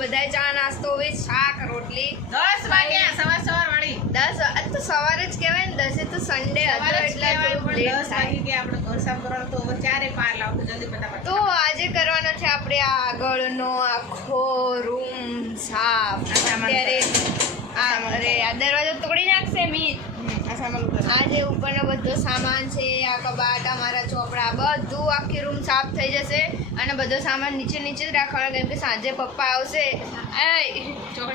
બધાય ચા નાસ્તો હવે શાક રોટલી 10 વાગ્યા સવાર વાળી 10 તો સવારે જ કહેવાય ને 10 તો સન્ડે હતો એટલે થોડું લેટ 10 વાગી ગયા આપણે ઘર સાફ કરવાનું તો હવે 4 પાર લાવતો જલ્દી ફટાફટ તો આજે કરવાનો છે આપણે આગળનો આખો રૂમ સાફ અત્યારે અરે આ દરવાજો તોડી નાખશે મીત આ જે ઉપરનો બધો સામાન છે આ કબાટ અમારા ચોપડા બધું આખી રૂમ સાફ થઈ જશે અને બધો સામાન નીચે નીચે જ રાખવાનો કેમ કે સાંજે પપ્પા આવશે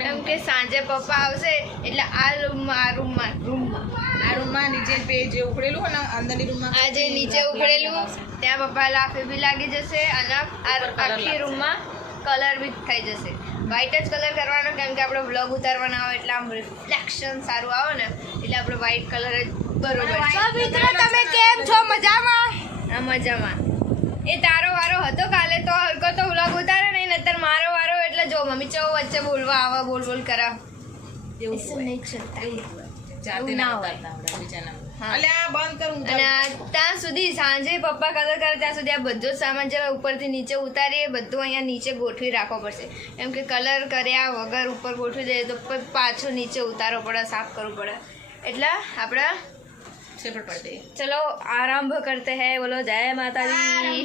કેમ કે સાંજે પપ્પા આવશે એટલે આ રૂમમાં નીચે જે ઉખડેલું હોય ને અંદરની રૂમમાં આ જે નીચે ઉખડેલું ત્યાં પપ્પા લાફે બી લાગી જશે અને આખી રૂમમાં કલર બી થઈ જશે વ્હાઈટ જ કલર કરવાનો કેમ કે આપણે બ્લોગ ઉતારવાના આવે એટલે આમ રિફ્લેક્શન સારું આવે ને એટલે આપણે વ્હાઈટ કલર જ બરોબર મિત્રો તમે કેમ છો મજામાં મજામાં એ તારો વારો હતો કાલે તો હરકો તો બ્લોગ ઉતારે નહીં નતર મારો વારો એટલે જો મમ્મી ચો વચ્ચે બોલવા આવે બોલ કરા એવું નહીં જાતે ના ઉતારતા આપણે બીજાના અલ્યા બંધ કરું અને ત્યાં સુધી સાંજે પપ્પા કલર કરે ત્યાં સુધી આ બધો જ સામાન જે ઉપરથી નીચે ઉતારીએ બધું અહીંયા નીચે ગોઠવી રાખવો પડશે કેમ કે કલર કર્યા વગર ઉપર ગોઠવી દઈએ તો પાછો નીચે ઉતારવો પડે સાફ કરવું પડે એટલે આપણે ચલો આરંભ કરતે હૈ બોલો જય માતાજી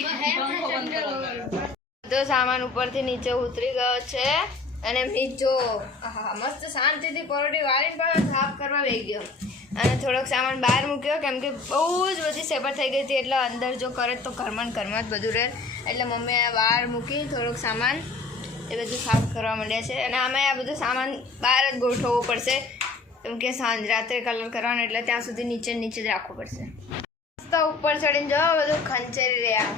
બધો સામાન ઉપરથી નીચે ઉતરી ગયો છે અને મીત જો મસ્ત શાંતિથી પરોઠી વાળીને પણ સાફ કરવા બેસી ગયો અને થોડોક સામાન બહાર મૂક્યો કેમ કે બહુ જ બધી સેપર થઈ ગઈ હતી એટલે અંદર જો કરે તો ઘરમાં જ બધું રહે એટલે મમ્મીએ બહાર મૂકી થોડોક સામાન એ બધું સાફ કરવા માંડ્યા છે અને આમાં આ બધું સામાન બહાર જ ગોઠવવો પડશે કેમ કે રાત્રે કલર કરવાનો એટલે ત્યાં સુધી નીચે જ રાખવું પડશે મસ્ત ઉપર ચડીને જો બધું ખંચેરી રહ્યા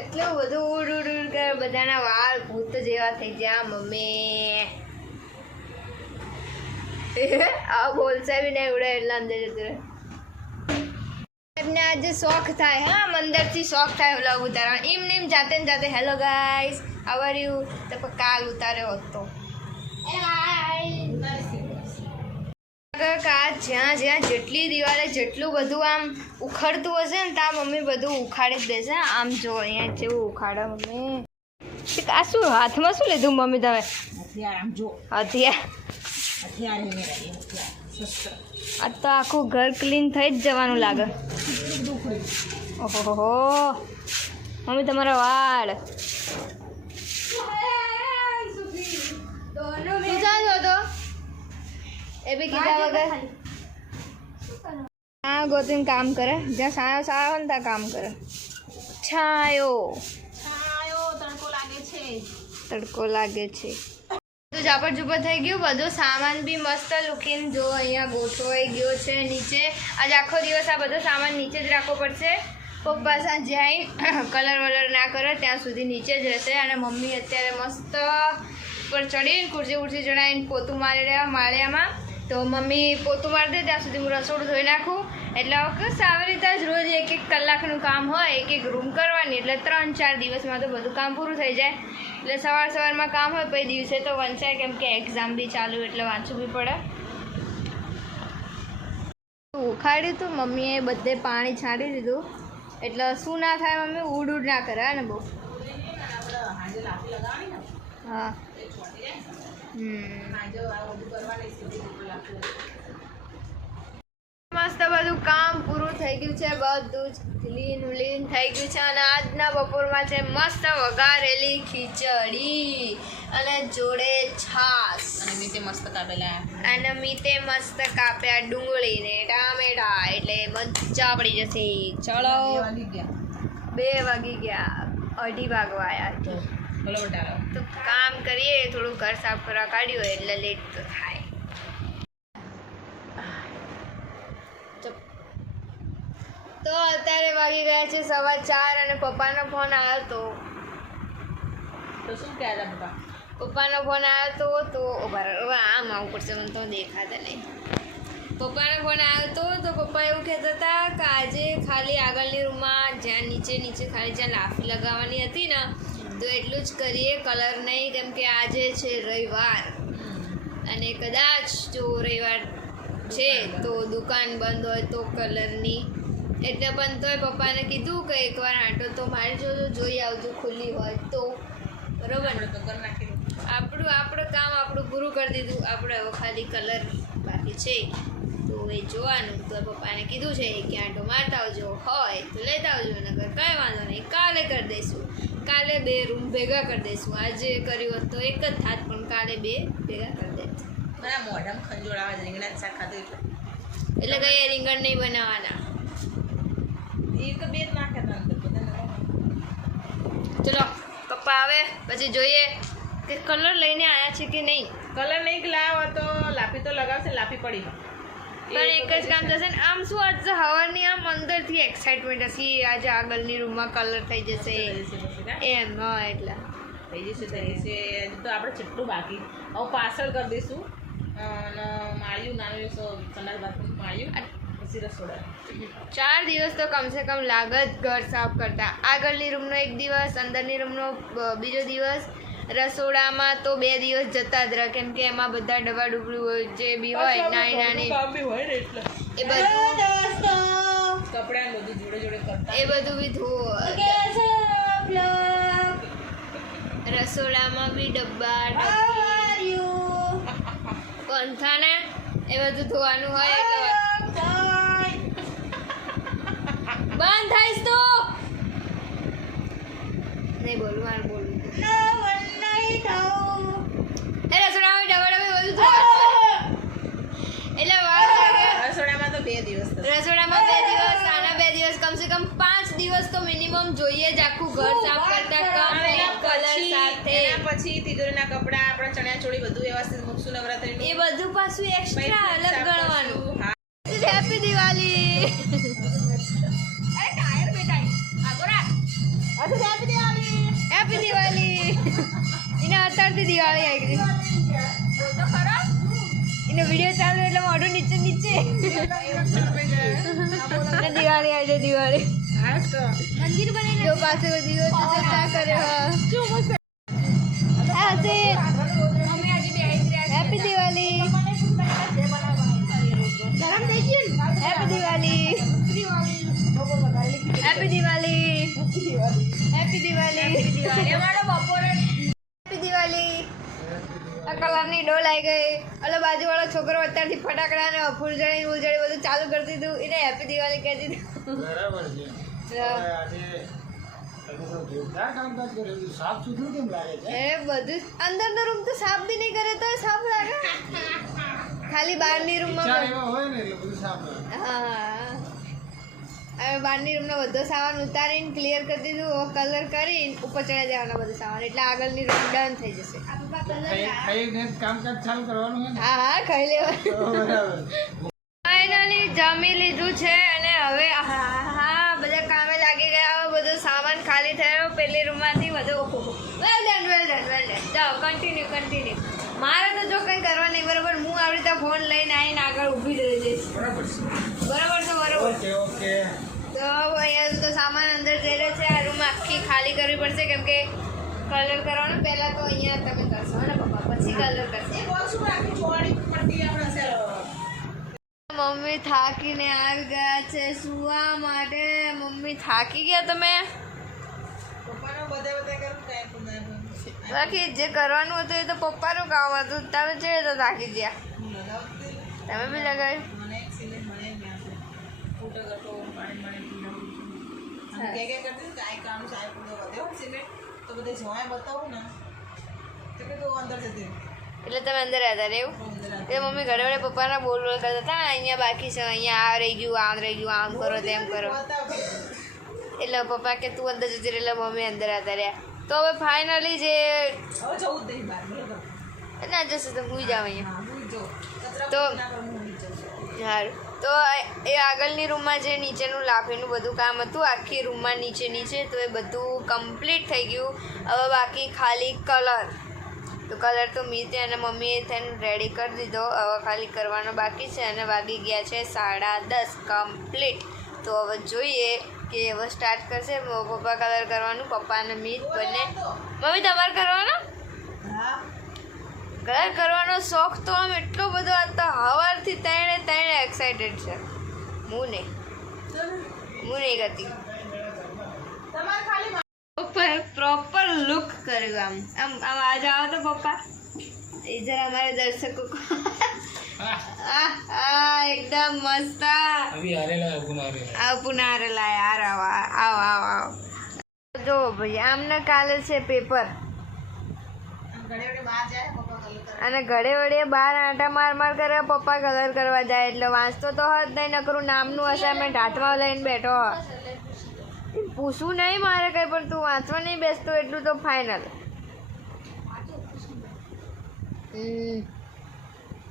એટલું બધું ઉડ કરે બધાના વાળ ભૂત જેવા થઈ ગયા મમ્મી આ બોલશે બી નહીં ઉડે એટલે અંદર જતું રહે એમને આજે શોખ થાય હા મંદિરથી શોખ થાય વ્લોગ ઉતારવાનો એમ ને એમ જાતે ને જાતે hello guys how are you તો કાલ ઉતાર્યો હતો જ્યાં જેટલી દિવાલે જેટલું બધું આમ ઉખડતું હશે ને ત્યાં મમ્મી બધું ઉખાડી જ દેશે આમ જો અહીંયા જેવું ઉખાડે મમ્મી આ શું હાથમાં શું લીધું મમ્મી તમે હથિયાર આ તો આખું ઘર ક્લીન થઈ જ જવાનું લાગે ઓહો મમ્મી તમારા વાળ તો એ બી કીધા વગર હા ગોતીને કામ કરે જ્યાં સાયો ને ત્યાં કામ કરે છાયો તડકો લાગે છે બધું ઝાપટ ઝુપટ થઈ ગયું બધું સામાન બી મસ્ત લુકીને જો અહીંયા ગોઠવાઈ ગયો છે નીચે આજે આખો દિવસ આ બધો સામાન નીચે જ રાખવો પડશે પપ્પા સાંજે આવી કલર વલર ના કરે ત્યાં સુધી નીચે જ રહેશે અને મમ્મી અત્યારે મસ્ત ઉપર ચડીને ખુરશી ચડાવીને પોતું મારી રહ્યા માળિયામાં તો મમ્મી પોતું મારી દે ત્યાં સુધી હું રસોડું ધોઈ નાખું એટલે આવી રીતે જ રોજ એક કલાકનું કામ હોય એક રૂમ કરવાની એટલે 3-4 દિવસમાં તો બધું કામ પૂરું થઈ જાય એટલે સવારમાં કામ હોય પછી દિવસે તો વંચાય કેમ કે એક્ઝામ બી ચાલુ એટલે વાંચવું બી પડે ઉખાડ્યું હતું મમ્મીએ બધે પાણી છાંટી દીધું એટલે શું ના થાય મમ્મી ઉડ ના કરે ને બહુ હા મસ્ત બધું કામ પૂરું થઈ ગયું છે બધું જ ક્લીન થઈ ગયું છે અને આજના બપોરમાં છે મસ્ત વઘારેલી ખીચડી અને જોડે છાશ અને મીતે મસ્ત કાપ્યા ડુંગળી ને ટામેટા એટલે મજા પડી જશે ચલો 2 વાગી ગયા 2:30 વાગવા આવ્યા તો કામ કરીએ થોડું ઘર સાફ કરવા કાઢ્યું એટલે લેટ તો થાય તો અત્યારે વાગી ગયા છે 4:15 અને પપ્પાનો ફોન આવ્યો તો શું કહેતા પપ્પાનો ફોન આવ્યો તો આમ આવું પડશે મને તો દેખાતા નહીં પપ્પાનો ફોન આવ્યો તો પપ્પા એવું કહેતા હતા કે આજે ખાલી આગળની રૂમમાં જ્યાં નીચે ખાલી જ્યાં લાફી લગાવવાની હતી ને તો એટલું જ કરીએ કલર નહીં કેમ કે આજે છે રવિવાર અને કદાચ જો રવિવાર છે તો દુકાન બંધ હોય તો કલરની એટલે પણ તોય પપ્પાને કીધું કે એકવાર આંટો તો મારી જોઈ આવજો ખુલ્લી હોય તો બરોબર ને તો કરી નાખી આપણું કામ આપણું પૂરું કરી દીધું. આપણે હવે ખાલી કલર બાકી છે, તો એ જોવાનું. તો પપ્પાને કીધું છે કે આંટો મારતા આવજો, હોય તો લેતા આવજો, નગર કાંઈ વાંધો નહીં, કાલે કરી દઈશું. કાલે 2 રૂમ ભેગા કરી દઈશું. આજે કર્યું હોત તો એક જ થાત, પણ કાલે 2 ભેગા કરી દઈશું. મારા મોઢામાં ખંજોળાવા રીંગણા શાક ખાધું એટલે કઈ રીંગણ નહીં બનાવવાના. એ તો 2 જ નાખે અંદર ચલો પપ્પા આવે પછી જોઈએ કે કલર લઈને આવ્યા છે કે નહીં. કલર નહીં લાવો તો લાપી તો લગાવશે, લાપી પડી પણ એક જ કામ થશે ને. આમ શું આજ સવારની આમ અંદરથી એક્સાઇટમેન્ટ હશે, આજે આગળની રૂમમાં કલર થઈ જશે એમ. હા એટલે થઈ જશે તો આપણે જેટલું બાકી હવે પાર્સલ કરી દઈશું. અને માળ્યું નાનું સંડાસ બાથરૂમ માળ્યું પછી રસોડા. 4 દિવસ તો કમસે કમ લાગે જ ઘર સાફ કરતા. આગળની રૂમનો 1 દિવસ, અંદરની રૂમનો બીજો દિવસ, રસોડામાં તો 2 દિવસ જતા જ રહે, કેમ કે એમાં બધા ડબ્બા ડુબડું હોય, જે બી હોય નાની એ બધું કપડા બધું જોડે જોડે કરતા એ બધું બી ધોવો. રસોડામાં બી ડબ્બા પંથાને એ બધું ધોવાનું હોય એટલે બંધ થાઈશ તો નહીં બોલવું. મારે બોલવું એ રસોડામાં ડબ્બા બધું ધોવાનું એટલે વાર લાગે. રસોડામાં તો 2 દિવસ રસોડામાં 2 દિવસ, આના 2 દિવસ, કમસે કમ 5 દિવસ તો મિનિમમ જોઈએ જ આખું ઘર સાફ કરતા કમ્પ્લીટ કલર સાથે. પછી તિજોરીના કપડા, આપણા ચણિયા ચોળી બધું વ્યવસ્થિત મૂકશું નવરાત્રીનું. એ બધું પાછું એક્સ્ટ્રા અલગ ગણવાનું. હેપી દિવાળી. અરે ટાયર બેટા આગો રાખ. હેપી દિવાળી. હેપી દિવાળી. એને અત્યારથી દિવાળી આવી ગઈ તો ખરો. એનો વિડીયો ચાલુ એટલે મોઢું નીચે દિવાળી આવી જાય. દિવાળી મંદિર બની જો પાસે દીવો તો ચા કરે. હેપી દિવાળી. ગરમ થઈ ગયું. Happy Diwali. Happy Diwali. Happy Diwali. Happy Diwali. આ કલરની ડોલ આવી ગઈ. ઓલો બાજુવાળો છોકરો અત્યારથી ફટાકડા ને ફૂલઝડી બધું ચાલુ કરી દીધું. એને હેપી દિવાળી કહી દીધું. બરાબર છે. સાફ સુથરું કેમ લાગે છે? એ બધું અંદરનો રૂમ તો સાફ બી નહીં કરે તો સાફ લાગે. ખાલી બહારની રૂમમાં એવા હોય ને એટલે બધું સાફ લાગે. હા હવે બહારની રૂમનો બધો સામાન ઉતારીને ક્લિયર કરી દીધું. કલર કરીને ઉપર ચડાવી દેવાનો બધો સામાન, એટલે આગળની રૂમ ડન થઈ જશે. ખાઈને કામકાજ ચાલુ કરવાનું હોય ને. હા હા ખાઈ લેવાનું. બરાબર. ફાઇનલી જમી લીધું છે અને હવે હા બધા કામે લાગી ગયા. હવે બધો સામાન ખાલી થયો પેલી રૂમમાંથી બધું. Well done. જાઓ કન્ટિન્યુ. મારે તો જો કંઈ કરવા નહીં, બરાબર. હું આવી રીતે ફોન લઈને આવીને આગળ ઊભી રહી જઈશ. બરાબર છે. બરાબર છે બરાબર. ઓકે. તો અહીંયા તો સામાન અંદર જઈ રહ્યો છે. આ રૂમ આખી ખાલી કરવી પડશે, કેમ કે કલર કરવાનો પહેલાં તો અહીંયા તમે કરશો ને પપ્પા, પછી કલર કરશે. મમ્મી થાકીને આવી ગયા છે સુવા માટે. મમ્મી થાકી ગયા તમે? બાકી જે કરવાનું હતું એ તો પપ્પાનું કામ હતું. તમે છે તો થાકી ગયા. તમે બી લગાવ્યું. એટલે તમે અંદર હતા એવું? એ મમ્મી ઘરે વડે પપ્પાના બોલ કરતા હતા, અહીંયા બાકી છે, અહીંયા આ રહી ગયું, આમ રહી ગયું, આમ કરો તેમ કરો. એટલે પપ્પા કે તું અંદર જતી રહે, એટલે મમ્મી અંદર હતા રહ્યા. તો હવે ફાઇનલી જે ના જશે તો હું જાઉં અહીંયા. તો સારું. તો એ આગળની રૂમમાં જે નીચેનું લાફીનું બધું કામ હતું આખી રૂમમાં નીચે તો એ બધું કમ્પ્લીટ થઈ ગયું. હવે બાકી ખાલી કલર. તો કલર તો મીતે અને મમ્મીએ તેને રેડી કરી દીધો. હવે ખાલી કરવાનો બાકી છે અને વાગી ગયા છે 10:30 કમ્પ્લીટ. તો હવે જોઈએ કે હવે સ્ટાર્ટ કરશે. પપ્પા કલર કરવાનું, પપ્પા અને મીત બંને. મમ્મી તમારે કરવાનો? કલર કરવાનો શોખ તો આમ એટલો બધો. આ તો સવારથી ત્રણે એક્સાઇટેડ છે. હું નહીં કરતી. પ્રોપર લુક કર્યું આમ આમ આમ આ જાઓ તો પપ્પા એ જરા અમારે દર્શકો को एकदम मस्त अभी हरेला पुनः આવ પુનારેલા યાર આવ આવ આવ આવ જો ભાઈ આમને કાલે છે પેપર અને ઘડે વડે બહાર આંટા માર કરે પપ્પા કલર કરવા જાય એટલે વાંચતો તો હોત નહીં નકરું નામનું અસાઇનમેન્ટ હાથમાં લઈને બેઠો પૂછવું નહીં મારે કંઈ પણ તું વાંચવા નહીં બેસતો એટલું તો ફાઇનલ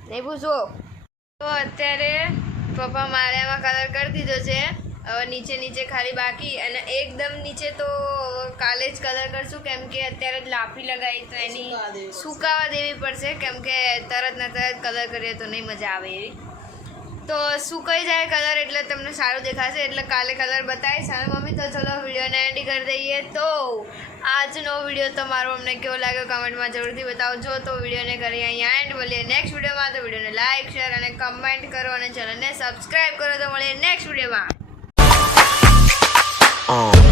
નહીં પૂછો તો અત્યારે પપ્પા માળિયામાં કલર કરી દીધો છે હવે નીચે ખાલી બાકી અને એકદમ નીચે તો કાલે જ કલર કરશું કેમ કે અત્યારે જ લાફી લગાવી તો એની સુકાવા દેવી પડશે કેમ કે તરત ને તરત કલર કરીએ તો નહીં મજા આવે એવી તો સુકાઈ જાય કલર એટલે તમને સારું દેખાશે એટલે કાલે કલર બતાવીશ અને મમ્મી તો ચલો વિડીયોને એન્ડ કરી દઈએ તો આજનો વિડીયો તમારો અમને કેવો લાગ્યો કમેન્ટમાં જરૂરથી બતાવજો તો વિડીયોને કરી અહીંયા એન્ડ મળીએ નેક્સ્ટ વિડીયોમાં તો વિડીયોને લાઇક શેર અને કમેન્ટ કરો અને ચેનલને સબસ્ક્રાઈબ કરો તો મળીએ નેક્સ્ટ વિડીયોમાં